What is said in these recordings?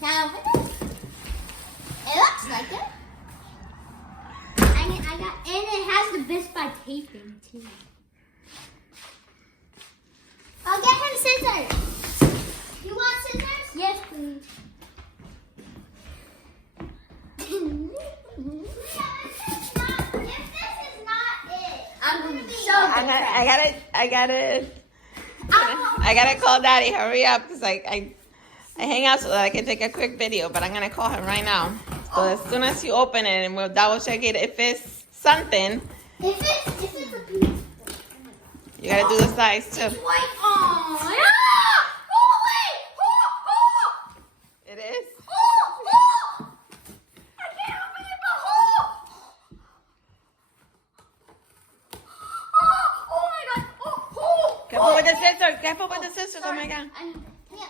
Now, it looks like it. And it has the best by taping too. I'll get him scissors. You want scissors? Yes, please. I gotta call Daddy. Hurry up, because I hang out so that I can take a quick video. But I'm gonna call him right now. So as soon as you open it, and we'll double check it. If it's something, if it's a piece, you gotta do the size too. It's white. Oh, yeah. Oh wait. It is. I can't open it, but oh my God. Careful with the scissors. Careful with the scissors. Oh my God. Yeah,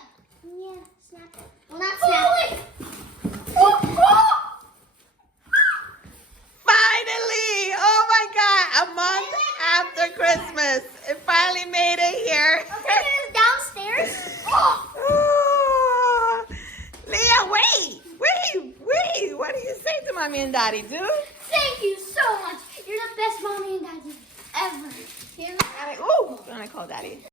snap it. Well, not snap it. Finally! Oh my God! A month after Christmas, it finally made it here. Okay, it's downstairs. Oh, Leah, wait! What do you say to Mommy and Daddy, dude? Thank you so much. You're the best mommy and daddy ever. Ooh, I'm gonna call Daddy.